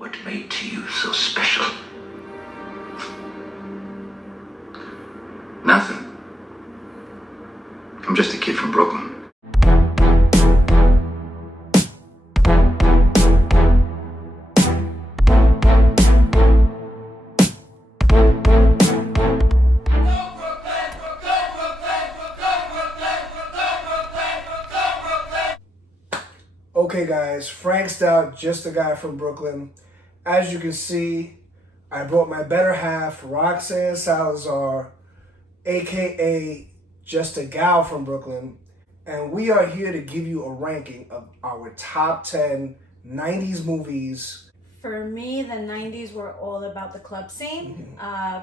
What made you so special? Nothing. I'm just a kid from Brooklyn. Okay guys, Frank Stout, just a guy from Brooklyn. As you can see, I brought my better half, Roxanne Salazar, aka just a gal from Brooklyn, and we are here to give you a ranking of our top 10 90s movies. For me, the 90s were all about the club scene,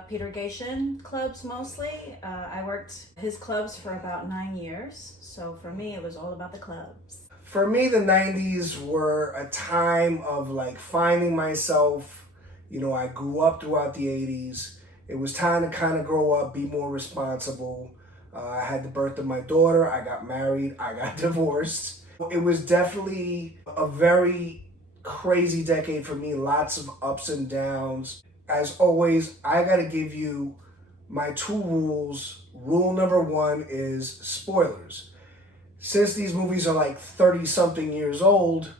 Peter Gation clubs mostly. I worked his clubs for about 9 years, so for me it was all about the clubs. For me, the 90s were a time of like finding myself. You know, I grew up throughout the 80s. It was time to kind of grow up, be more responsible. I had the birth of my daughter. I got married. I got divorced. It was definitely a very crazy decade for me. Lots of ups and downs. As always, I got to give you my 2 rules. Rule number 1 is spoilers. Since these movies are like 30-something years old,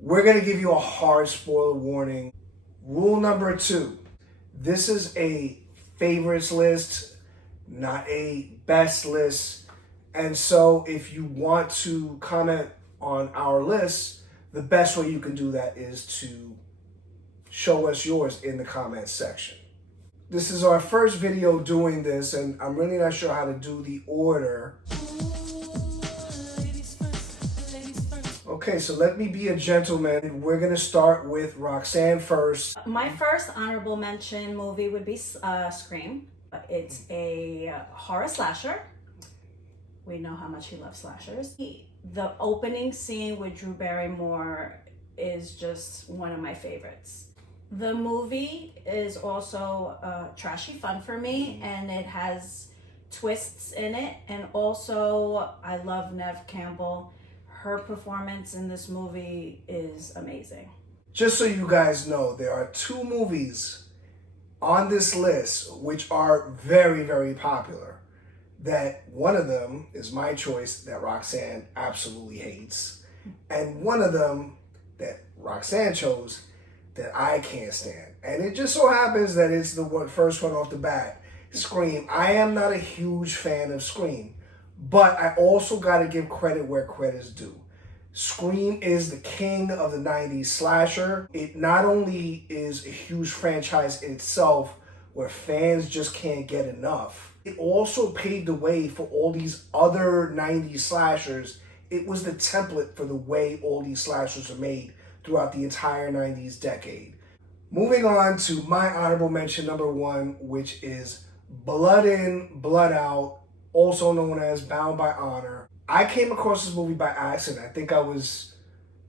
we're going to give you a hard spoiler warning. Rule number 2, this is a favorites list, not a best list. And so if you want to comment on our list, the best way you can do that is to show us yours in the comments section. This is our first video doing this, and I'm really not sure how to do the order. Okay, so let me be a gentleman. We're going to start with Roxanne first. My first honorable mention movie would be Scream. It's a horror slasher. We know how much he loves slashers. The opening scene with Drew Barrymore is just one of my favorites. The movie is also trashy fun for me, and it has twists in it. And also, I love Neve Campbell. Her performance in this movie is amazing. Just so you guys know, there are 2 movies on this list which are very, very popular. That one of them is my choice that Roxanne absolutely hates. And one of them that Roxanne chose that I can't stand. And it just so happens that it's the first one off the bat, Scream. I am not a huge fan of Scream. But I also got to give credit where credit's due. Scream is the king of the 90s slasher. It not only is a huge franchise in itself where fans just can't get enough, it also paved the way for all these other 90s slashers. It was the template for the way all these slashers are made throughout the entire 90s decade. Moving on to my honorable mention number 1, which is Blood In, Blood Out, also known as Bound by Honor. I came across this movie by accident. I think I was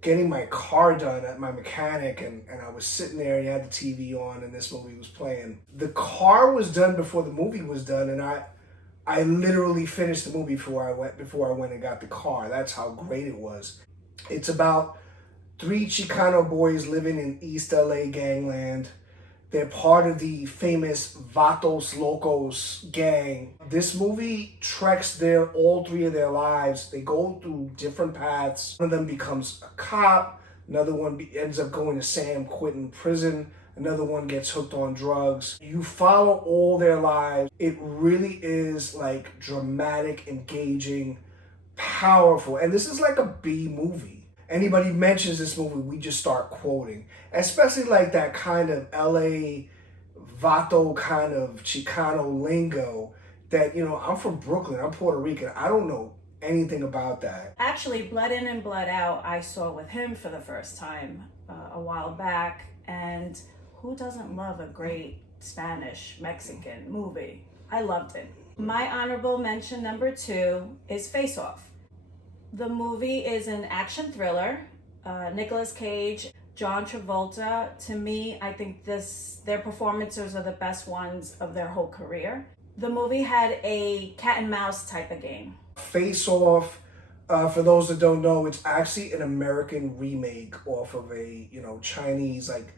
getting my car done at my mechanic, and I was sitting there and he had the TV on and this movie was playing. The car was done before the movie was done, and I literally finished the movie before I went and got the car. That's how great it was. It's about 3 Chicano boys living in East LA gangland. They're part of the famous Vatos Locos gang. This movie treks all 3 of their lives. They go through different paths. One of them becomes a cop. Another one ends up going to San Quentin prison. Another one gets hooked on drugs. You follow all their lives. It really is like dramatic, engaging, powerful. And this is like a B movie. Anybody mentions this movie, we just start quoting. Especially like that kind of LA Vato kind of Chicano lingo that, you know, I'm from Brooklyn, I'm Puerto Rican. I don't know anything about that. Actually, Blood In and Blood Out, I saw with him for the first time a while back. And who doesn't love a great Spanish Mexican movie? I loved it. My honorable mention number 2 is Face Off. The movie is an action thriller. Nicolas Cage, John Travolta. To me, I think their performances are the best ones of their whole career. The movie had a cat and mouse type of game. Face Off, for those that don't know, it's actually an American remake off of a, Chinese like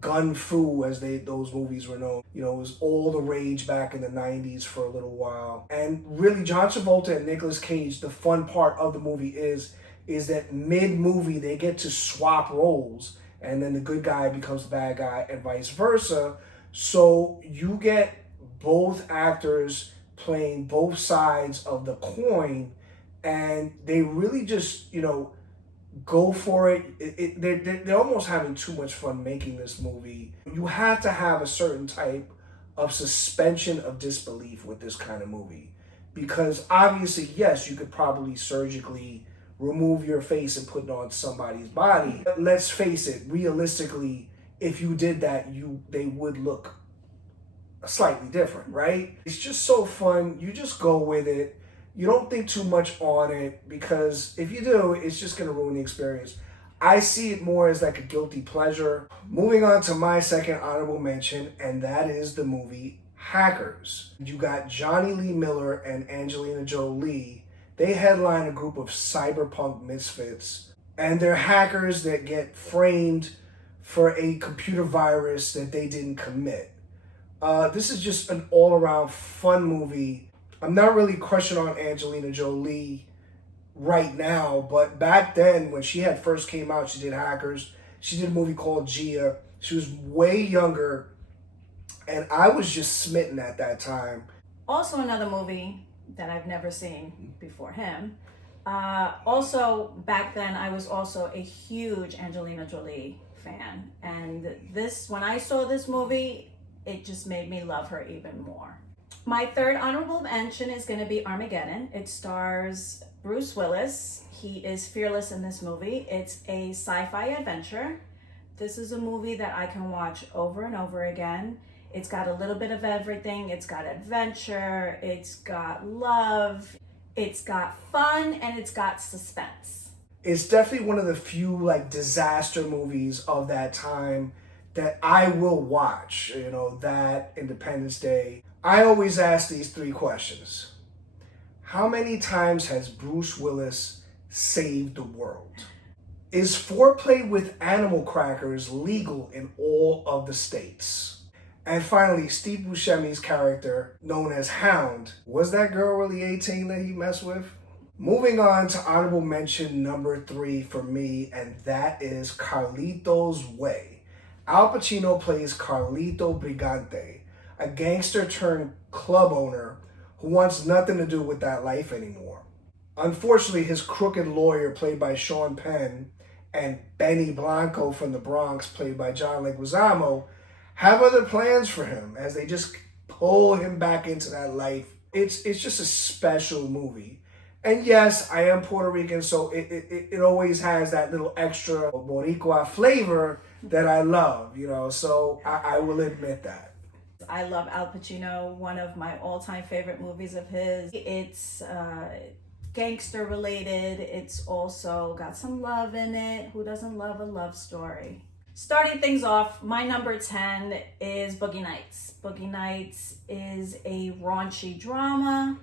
gun fu, as those movies were known. You know, it was all the rage back in the 90s for a little while. And really, John Travolta and Nicolas Cage, the fun part of the movie is that mid-movie they get to swap roles, and then the good guy becomes the bad guy and vice versa. So you get both actors playing both sides of the coin, and they really just, you know, go for it. They're almost having too much fun making this movie. You have to have a certain type of suspension of disbelief with this kind of movie, because obviously, yes, you could probably surgically remove your face and put it on somebody's body. But let's face it, realistically, if you did that, they would look slightly different, right? It's just so fun. You just go with it. You don't think too much on it, because if you do, it's just going to ruin the experience. I see it more as like a guilty pleasure. Moving on to my second honorable mention, and that is the movie Hackers. You got Johnny Lee Miller and Angelina Jolie. They headline a group of cyberpunk misfits, and they're hackers that get framed for a computer virus that they didn't commit. This is just an all-around fun movie. I'm not really crushing on Angelina Jolie right now, but back then when she had first came out, she did Hackers. She did a movie called Gia. She was way younger, and I was just smitten at that time. Also another movie that I've never seen before him. Also, back then, I was also a huge Angelina Jolie fan. And when I saw this movie, it just made me love her even more. My third honorable mention is going to be Armageddon. It stars Bruce Willis. He is fearless in this movie. It's a sci-fi adventure. This is a movie that I can watch over and over again. It's got a little bit of everything. It's got adventure, it's got love, it's got fun, and it's got suspense. It's definitely one of the few like disaster movies of that time that I will watch. You know, that, Independence Day. I always ask these three questions. How many times has Bruce Willis saved the world? Is foreplay with animal crackers legal in all of the states? And finally, Steve Buscemi's character, known as Hound, was that girl really 18 that he messed with? Moving on to honorable mention number 3 for me, and that is Carlitos Way. Al Pacino plays Carlito Brigante, a gangster turned club owner who wants nothing to do with that life anymore. Unfortunately, his crooked lawyer, played by Sean Penn, and Benny Blanco from the Bronx, played by John Leguizamo, have other plans for him as they just pull him back into that life. It's just a special movie. And yes, I am Puerto Rican, so it always has that little extra Boricua flavor that I love, you know, so I will admit that. I love Al Pacino, one of my all-time favorite movies of his. It's gangster related. It's also got some love in it. Who doesn't love a love story? Starting things off, my number 10 is Boogie Nights. Boogie Nights is a raunchy drama.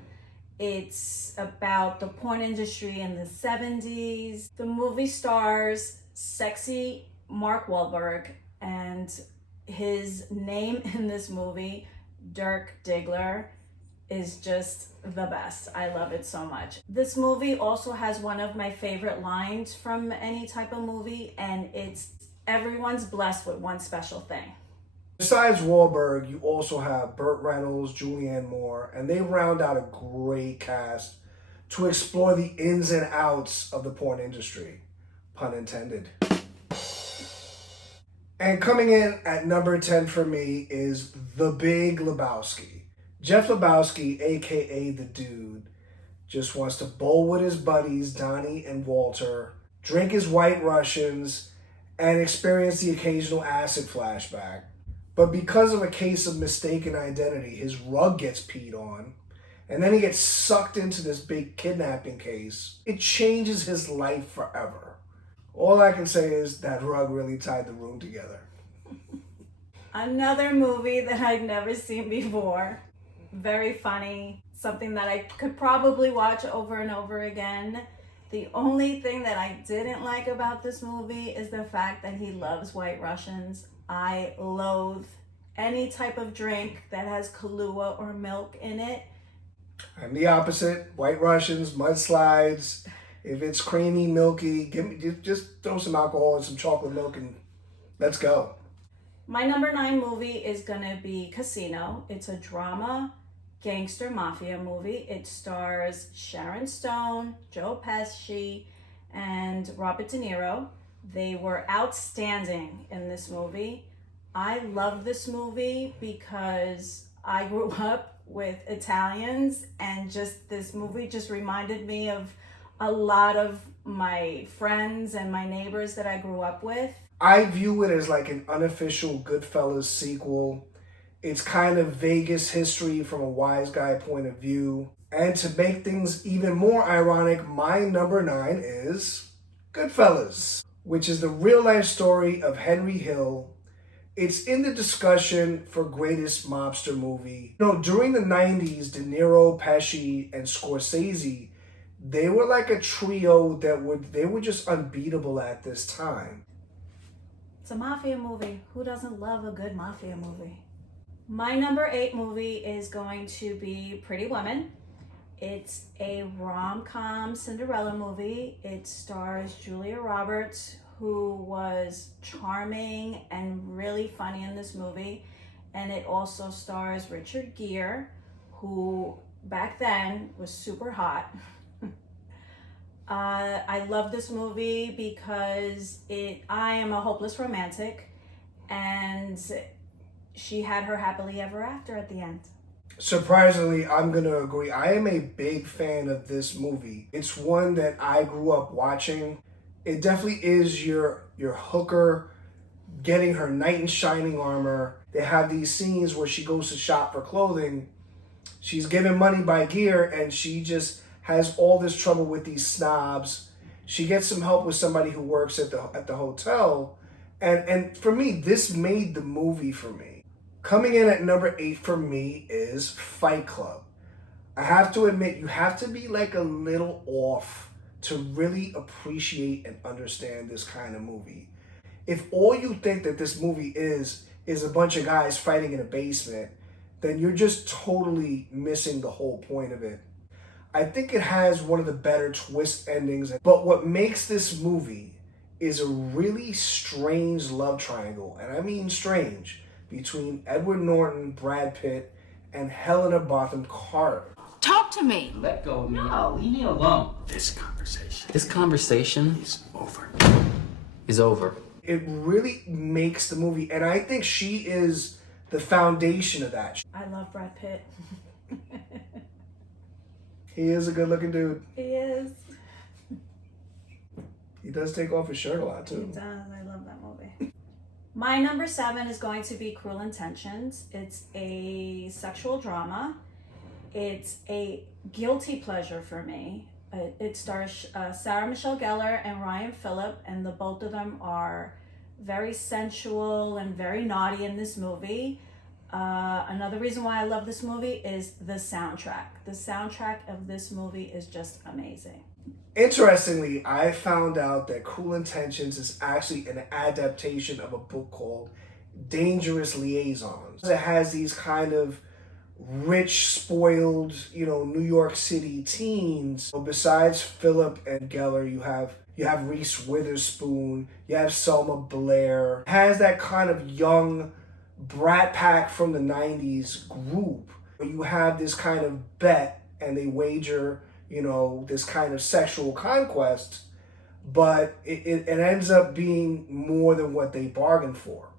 It's about the porn industry in the 70s. The movie stars sexy Mark Wahlberg, and his name in this movie, Dirk Diggler, is just the best. I love it so much. This movie also has one of my favorite lines from any type of movie, and it's everyone's blessed with one special thing. Besides Wahlberg, you also have Burt Reynolds, Julianne Moore, and they round out a great cast to explore the ins and outs of the porn industry. Pun intended. And coming in at number 10 for me is The Big Lebowski. Jeff Lebowski, aka The Dude, just wants to bowl with his buddies Donnie and Walter, drink his White Russians, and experience the occasional acid flashback. But because of a case of mistaken identity, his rug gets peed on, and then he gets sucked into this big kidnapping case. It changes his life forever. All I can say is that rug really tied the room together. Another movie that I've never seen before. Very funny. Something that I could probably watch over and over again. The only thing that I didn't like about this movie is the fact that he loves White Russians. I loathe any type of drink that has Kahlua or milk in it. I'm the opposite. White Russians, mudslides. If it's creamy, milky, just throw some alcohol and some chocolate milk and let's go. My number 9 movie is gonna be Casino. It's a drama gangster mafia movie. It stars Sharon Stone, Joe Pesci, and Robert De Niro. They were outstanding in this movie. I love this movie because I grew up with Italians, and just this movie just reminded me of a lot of my friends and my neighbors that I grew up with. I view it as like an unofficial Goodfellas sequel. It's kind of Vegas history from a wise guy point of view. And to make things even more ironic, my number 9 is Goodfellas, which is the real life story of Henry Hill. It's in the discussion for greatest mobster movie. You know, during the 90s, De Niro, Pesci, and Scorsese, they were like a trio they were just unbeatable at this time. It's a mafia movie. Who doesn't love a good mafia movie? My number 8 movie is going to be Pretty Woman. It's a rom-com Cinderella movie. It stars Julia Roberts, who was charming and really funny in this movie. And it also stars Richard Gere, who back then was super hot. I love this movie because I am a hopeless romantic, and she had her happily ever after at the end. Surprisingly, I'm going to agree. I am a big fan of this movie. It's one that I grew up watching. It definitely is your hooker getting her knight in shining armor. They have these scenes where she goes to shop for clothing. She's given money by Gere, and she just has all this trouble with these snobs. She gets some help with somebody who works at the hotel. And for me, this made the movie for me. Coming in at number 8 for me is Fight Club. I have to admit, you have to be like a little off to really appreciate and understand this kind of movie. If all you think that this movie is a bunch of guys fighting in a basement, then you're just totally missing the whole point of it. I think it has one of the better twist endings, but what makes this movie is a really strange love triangle, and I mean strange, between Edward Norton, Brad Pitt, and Helena Bonham Carter. Talk to me. Let go of me. No, leave me alone. This conversation is over. Is over. It really makes the movie, and I think she is the foundation of that. I love Brad Pitt. He is a good-looking dude. He is. He does take off his shirt a lot, He too. does. I love that movie. My number 7 is going to be Cruel Intentions. It's a sexual drama. It's a guilty pleasure for me. It stars Sarah Michelle Gellar and Ryan Phillip, and the both of them are very sensual and very naughty in this movie. Another reason why I love this movie is the soundtrack. The soundtrack of this movie is just amazing. Interestingly, I found out that Cruel Intentions is actually an adaptation of a book called Dangerous Liaisons. It has these kind of rich, spoiled, New York City teens. Besides Phillip and Gellar, you have Reese Witherspoon, you have Selma Blair. It has that kind of young Brat Pack from the 90s group. You have this kind of bet, and they wager, this kind of sexual conquest, but it ends up being more than what they bargained for.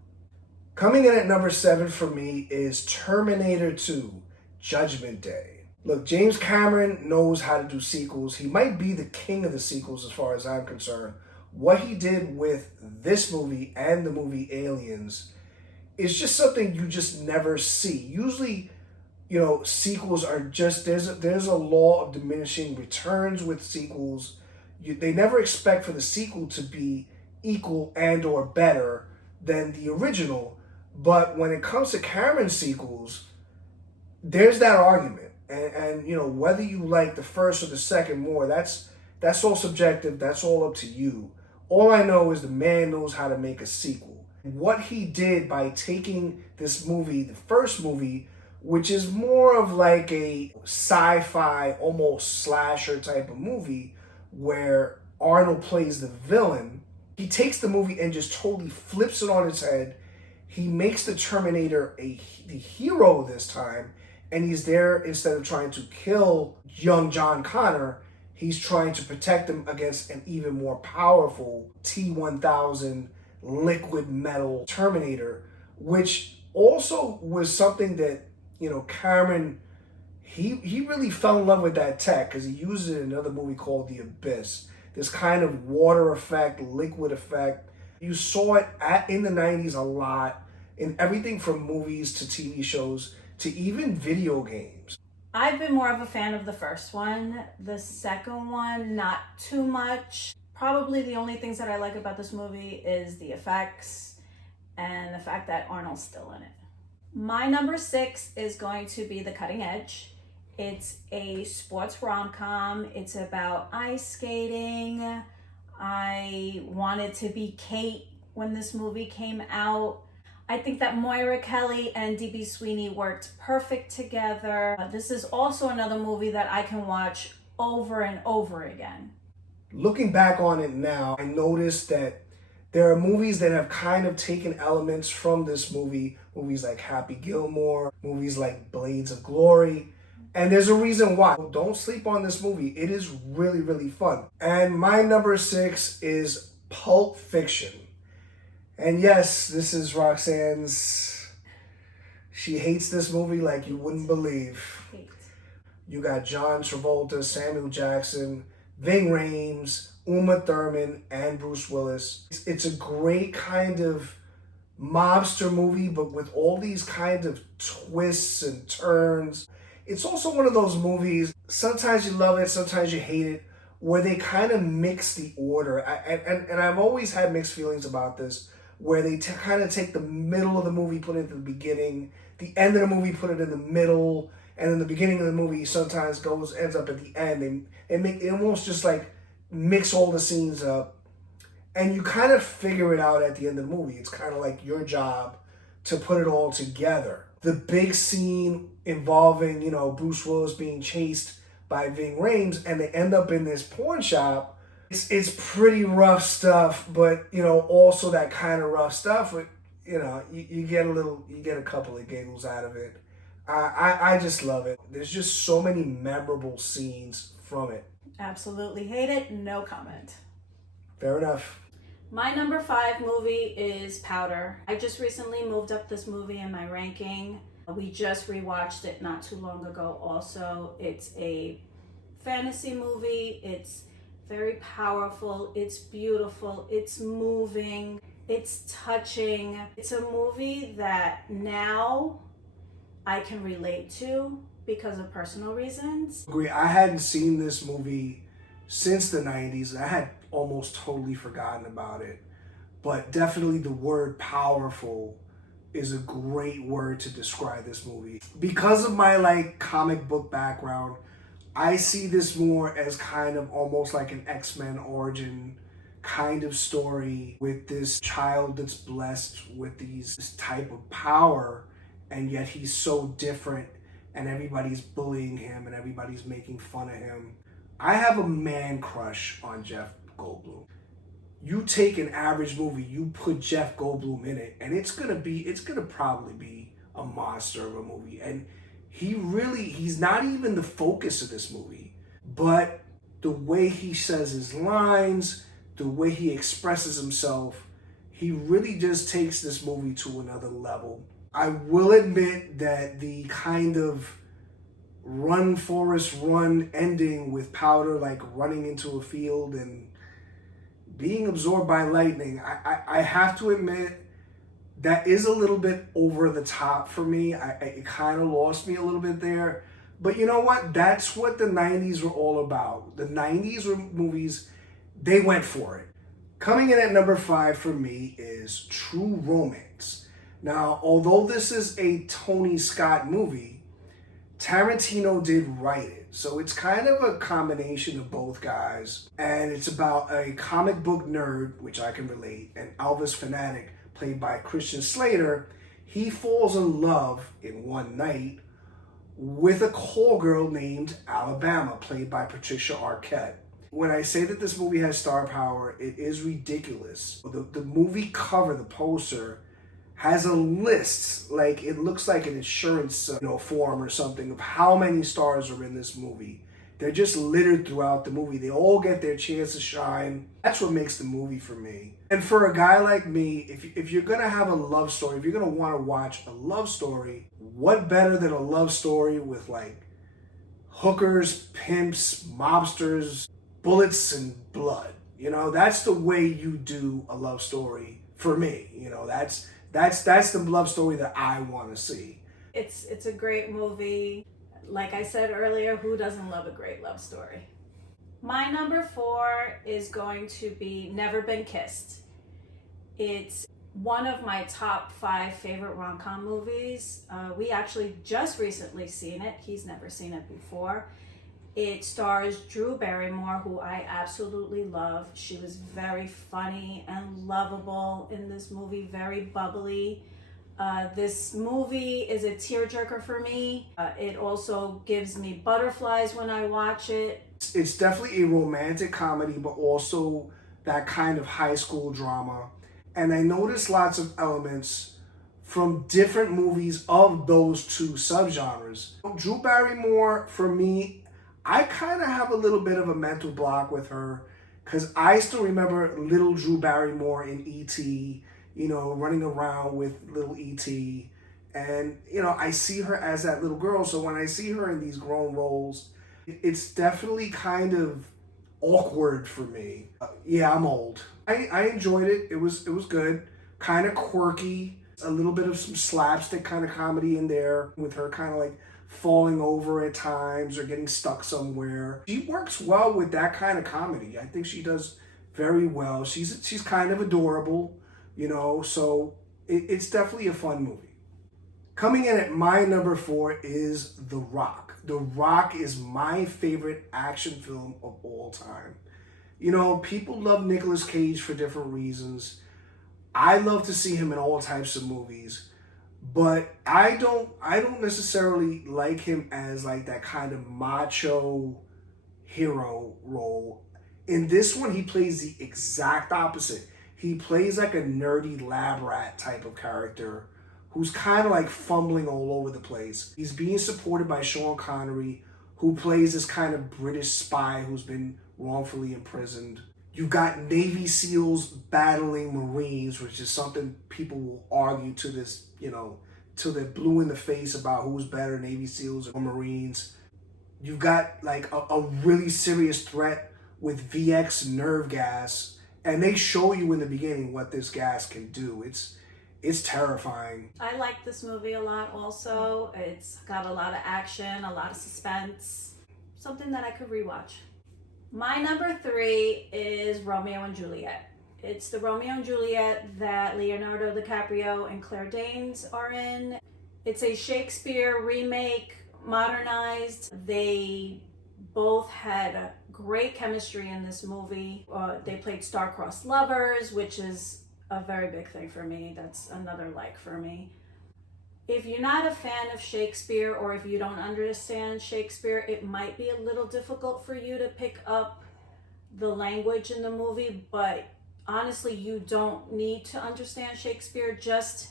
Coming in at number 7 for me is Terminator 2, Judgment Day. Look, James Cameron knows how to do sequels. He might be the king of the sequels as far as I'm concerned. What he did with this movie and the movie Aliens is just something you just never see. Usually, sequels are just, there's a law of diminishing returns with sequels. They never expect for the sequel to be equal and or better than the original. But when it comes to Cameron sequels, there's that argument. And whether you like the first or the second more, that's That's all subjective. That's all up to you. All I know is the man knows how to make a sequel. What he did by taking this movie, the first movie, which is more of like a sci-fi, almost slasher type of movie, where Arnold plays the villain, he takes the movie and just totally flips it on its head. He makes the Terminator the hero this time, and he's there instead of trying to kill young John Connor, he's trying to protect him against an even more powerful T-1000 liquid metal Terminator, which also was something that, you know, Cameron, he really fell in love with that tech because he used it in another movie called The Abyss. This kind of water effect, liquid effect. You saw it in the 90s a lot in everything from movies to TV shows to even video games. I've been more of a fan of the first one. The second one, not too much. Probably the only things that I like about this movie is the effects and the fact that Arnold's still in it. My number 6 is going to be The Cutting Edge. It's a sports rom-com. It's about ice skating. I wanted to be Kate when this movie came out. I think that Moira Kelly and D.B. Sweeney worked perfect together. This is also another movie that I can watch over and over again. Looking back on it now, I noticed that there are movies that have kind of taken elements from this movie. Movies like Happy Gilmore, movies like Blades of Glory. And there's a reason why. Don't sleep on this movie. It is really, really fun. And my number 6 is Pulp Fiction. And yes, this is Roxanne's. She hates this movie like you wouldn't believe. You got John Travolta, Samuel Jackson, Ving Rhames, Uma Thurman, and Bruce Willis. It's a great kind of mobster movie, but with all these kind of twists and turns. It's also one of those movies, sometimes you love it, sometimes you hate it, where they kind of mix the order. And I've always had mixed feelings about this, where they kind of take the middle of the movie, put it at the beginning, the end of the movie, put it in the middle, and then the beginning of the movie sometimes ends up at the end. It almost just like mix all the scenes up, and you kind of figure it out at the end of the movie. It's kind of like your job to put it all together. The big scene involving, you know, Bruce Willis being chased by Ving Rhames, and they end up in this porn shop. It's pretty rough stuff, but, you know, also that kind of rough stuff, you know, you get a couple of giggles out of it. I just love it. There's just so many memorable scenes from it. Absolutely hate it. No comment. Fair enough. My number 5 movie is Powder. I just recently moved up this movie in my ranking. We just rewatched it not too long ago also. It's a fantasy movie. It's very powerful. It's beautiful. It's moving. It's touching. It's a movie that now I can relate to because of personal reasons. Agree. I hadn't seen this movie since the 90s. I had almost totally forgotten about it. But definitely the word powerful is a great word to describe this movie. Because of my like comic book background, I see this more as kind of almost like an X-Men origin kind of story with this child that's blessed with this type of power, and yet he's so different and everybody's bullying him and everybody's making fun of him. I have a man crush on Jeff Goldblum. You take an average movie, you put Jeff Goldblum in it, and it's gonna probably be a monster of a movie. And he's not even the focus of this movie, but the way he says his lines, the way he expresses himself, he really just takes this movie to another level. I will admit that the kind of run Forrest run ending with Powder, like running into a field and being absorbed by lightning, I have to admit that is a little bit over the top for me. It kind of lost me a little bit there. But you know what? That's what the 90s were all about. The 90s were movies, they went for it. Coming in at number 5 for me is True Romance. Now, although this is a Tony Scott movie, Tarantino did write it, so it's kind of a combination of both guys. And it's about a comic book nerd, which I can relate, and Elvis fanatic, played by Christian Slater. He falls in love in one night with a call girl named Alabama, played by Patricia Arquette. When I say that this movie has star power, it is ridiculous. The movie cover, the poster, has a list, like it looks like an insurance form or something, of how many stars are in this movie. They're just littered throughout the movie. They all get their chance to shine. That's what makes the movie for me. And for a guy like me, if you're going to have a love story, if you're going to want to watch a love story, what better than a love story with like hookers, pimps, mobsters, bullets, and blood? You know, that's the way you do a love story for me. You know, that's the love story that I want to see. It's a great movie. Like I said earlier, who doesn't love a great love story? My number 4 is going to be Never Been Kissed. It's one of my top 5 favorite rom-com movies. We actually just recently seen it. He's never seen it before. It stars Drew Barrymore, who I absolutely love. She was very funny and lovable in this movie, very bubbly. This movie is a tearjerker for me. It also gives me butterflies when I watch it. It's definitely a romantic comedy, but also that kind of high school drama. And I noticed lots of elements from different movies of those two subgenres. Drew Barrymore, for me, I kind of have a little bit of a mental block with her, because I still remember little Drew Barrymore in E.T., running around with little E.T. And, I see her as that little girl. So when I see her in these grown roles, it's definitely kind of awkward for me. Yeah, I'm old. I enjoyed it. It was good. Kind of quirky. A little bit of some slapstick kind of comedy in there, with her kind of like falling over at times or getting stuck somewhere. She works well with that kind of comedy. I think she does very well. She's kind of adorable. So it's definitely a fun movie. Coming in at my number 4 is The Rock. The Rock is my favorite action film of all time. People love Nicolas Cage for different reasons. I love to see him in all types of movies, but I don't necessarily like him as like that kind of macho hero role. In this one, he plays the exact opposite. He plays like a nerdy lab rat type of character who's kind of like fumbling all over the place. He's being supported by Sean Connery, who plays this kind of British spy who's been wrongfully imprisoned. You've got Navy SEALs battling Marines, which is something people will argue to this, till they're blue in the face about who's better, Navy SEALs or Marines. You've got like a really serious threat with VX nerve gas. And they show you in the beginning what this gas can do. It's terrifying. I like this movie a lot also. It's got a lot of action, a lot of suspense. Something that I could rewatch. My number 3 is Romeo and Juliet. It's the Romeo and Juliet that Leonardo DiCaprio and Claire Danes are in. It's a Shakespeare remake, modernized. They both had great chemistry in this movie. They played star-crossed lovers, which is a very big thing for me. That's another like for me. If you're not a fan of Shakespeare, or if you don't understand Shakespeare, it might be a little difficult for you to pick up the language in the movie, but honestly, you don't need to understand Shakespeare. Just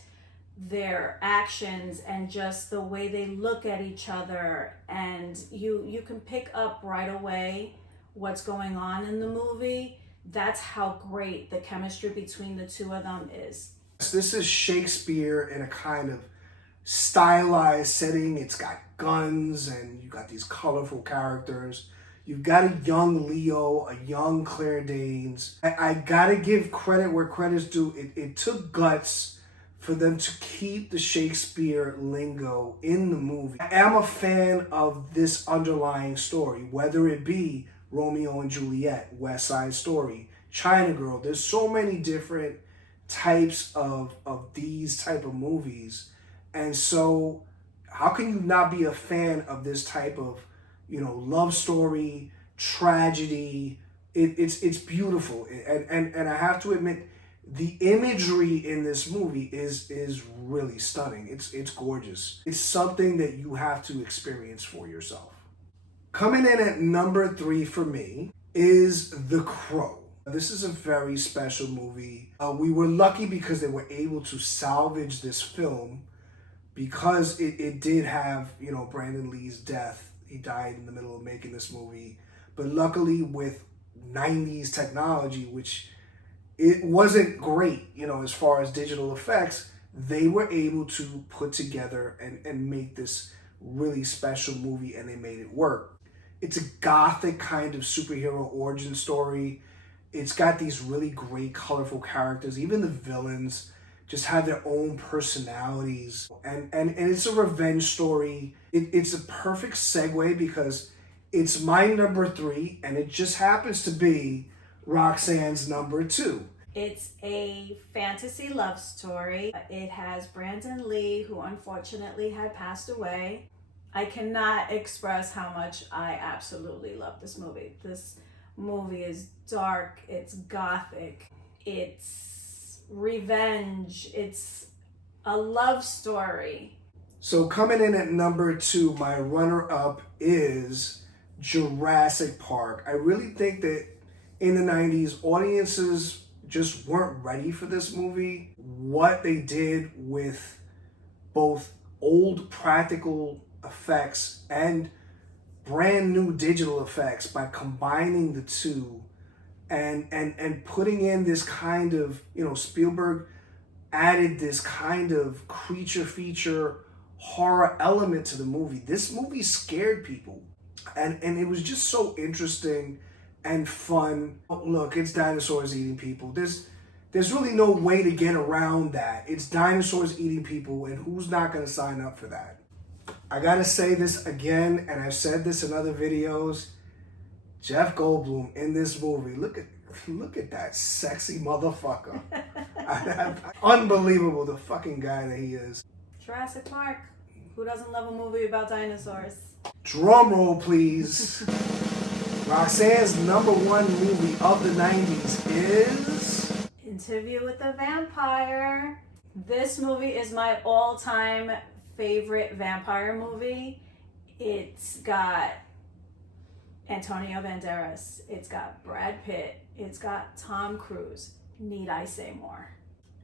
their actions and just the way they look at each other, and you can pick up right away what's going on in the movie. That's how great the chemistry between the two of them is. This is Shakespeare in a kind of stylized setting. It's got guns and you got these colorful characters. You've got a young Leo, a young Claire Danes. I gotta give credit where credit's due. It took guts for them to keep the Shakespeare lingo in the movie. I am a fan of this underlying story, whether it be Romeo and Juliet, West Side Story, China Girl. There's so many different types of these type of movies. And so How can you not be a fan of this type of, love story, tragedy? It's beautiful, and I have to admit, the imagery in this movie is really stunning. It's gorgeous. It's something that you have to experience for yourself. Coming in at number 3 for me is The Crow. This is a very special movie. We were lucky because they were able to salvage this film because it did have, Brandon Lee's death. He died in the middle of making this movie. But luckily with 90s technology, which it wasn't great, as far as digital effects, they were able to put together and make this really special movie, and they made it work. It's a gothic kind of superhero origin story. It's got these really great, colorful characters. Even the villains just have their own personalities. And it's a revenge story. It's a perfect segue because it's my number 3, and it just happens to be Roxanne's number 2. It's a fantasy love story. It has Brandon Lee, who unfortunately had passed away. I cannot express how much I absolutely love this movie. This movie is dark, it's gothic, it's revenge, it's a love story. So coming in at number 2, my runner-up is Jurassic Park. I really think that in the 90s, audiences just weren't ready for this movie. What they did with both old practical effects and brand new digital effects by combining the two and putting in this kind of, Spielberg added this kind of creature feature horror element to the movie. This movie scared people, and it was just so interesting and fun. Look, it's dinosaurs eating people. There's really no way to get around that. It's dinosaurs eating people, and who's not going to sign up for that? I gotta say this again, and I've said this in other videos. Jeff Goldblum in this movie, look at that sexy motherfucker. Unbelievable, the fucking guy that he is. Jurassic Park. Who doesn't love a movie about dinosaurs? Drum roll, please. Roxanne's number 1 movie of the 90s is Interview with the Vampire. This movie is my all-time favorite vampire movie. It's got Antonio Banderas. It's got Brad Pitt. It's got Tom Cruise. Need I say more?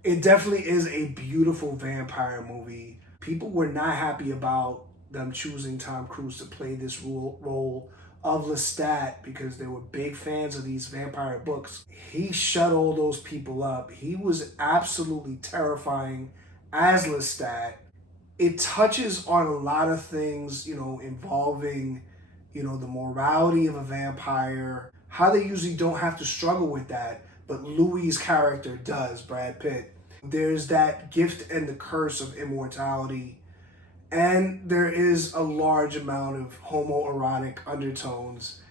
It definitely is a beautiful vampire movie. People were not happy about them choosing Tom Cruise to play this role of Lestat because they were big fans of these vampire books. He shut all those people up. He was absolutely terrifying as Lestat. It touches on a lot of things, involving, the morality of a vampire, how they usually don't have to struggle with that, but Louis' character does, Brad Pitt. There's that gift and the curse of immortality, and there is a large amount of homoerotic undertones.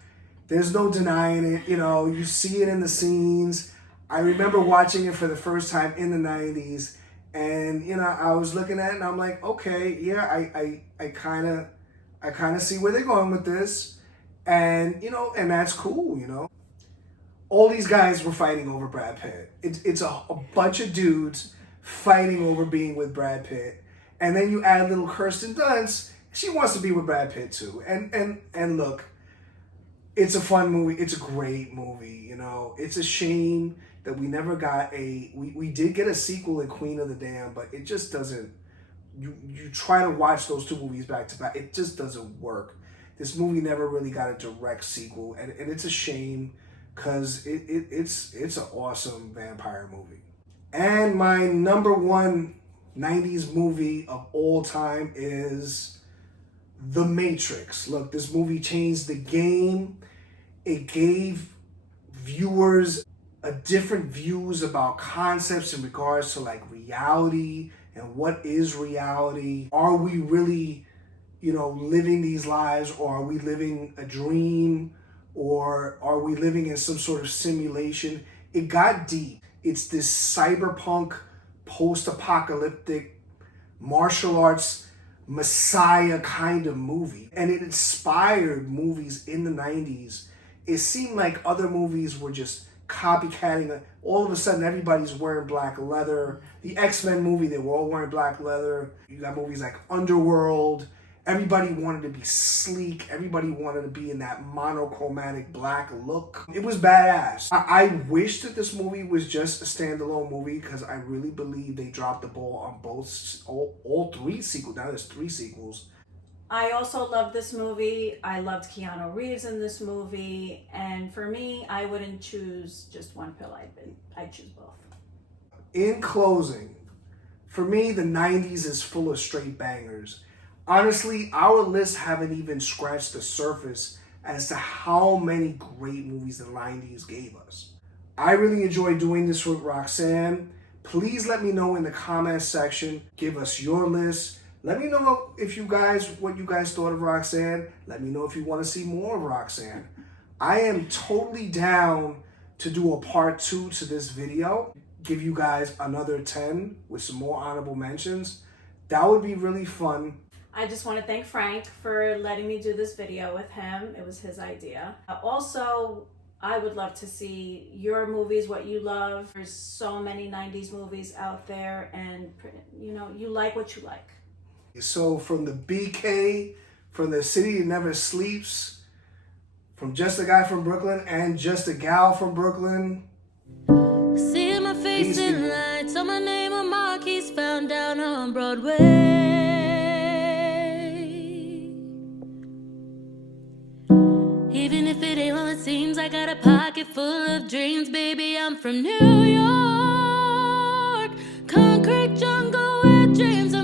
There's no denying it, you see it in the scenes. I remember watching it for the first time in the 90s, and I was looking at it and I'm like, okay, yeah, I kind of see where they're going with this, and and that's cool. All these guys were fighting over Brad Pitt. It's a bunch of dudes fighting over being with Brad Pitt, and then you add little Kirsten Dunst. She wants to be with Brad Pitt too, and look, it's a fun movie. It's a great movie. It's a shame that we never got we did get a sequel in Queen of the Damned, but it just doesn't, you try to watch those two movies back to back, it just doesn't work. This movie never really got a direct sequel, and it's a shame because it's an awesome vampire movie. And my number 1 90s movie of all time is The Matrix. Look, this movie changed the game. It gave viewers a different views about concepts in regards to reality and what is reality. Are we really, living these lives, or are we living a dream, or are we living in some sort of simulation? It got deep. It's this cyberpunk, post-apocalyptic martial arts Messiah kind of movie. And it inspired movies in the 90s. It seemed like other movies were just copycatting. All of a sudden, everybody's wearing black leather. The X-Men movie, they were all wearing black leather. You got movies like Underworld. Everybody wanted to be sleek. Everybody wanted to be in that monochromatic black look. It was badass. I wish that this movie was just a standalone movie because I really believe they dropped the ball on all three sequels. Now there's 3 sequels. I also love this movie. I loved Keanu Reeves in this movie. And for me, I wouldn't choose just one pill. I'd choose both. In closing, for me, the 90s is full of straight bangers. Honestly, our lists haven't even scratched the surface as to how many great movies the 90s gave us. I really enjoyed doing this with Roxanne. Please let me know in the comments section. Give us your list. Let me know what you guys thought of Roxanne. Let me know if you want to see more of Roxanne. I am totally down to do a part 2 to this video. Give you guys another 10 with some more honorable mentions. That would be really fun. I just want to thank Frank for letting me do this video with him. It was his idea. Also, I would love to see your movies, what you love. There's so many 90s movies out there, and you like what you like. So from the BK, from the city that never sleeps, from just a guy from Brooklyn and just a gal from Brooklyn. See my face in lights, on my name on marquees found down on Broadway. Even if it ain't all it seems, I got a pocket full of dreams, baby. I'm from New York, concrete jungle where dreams are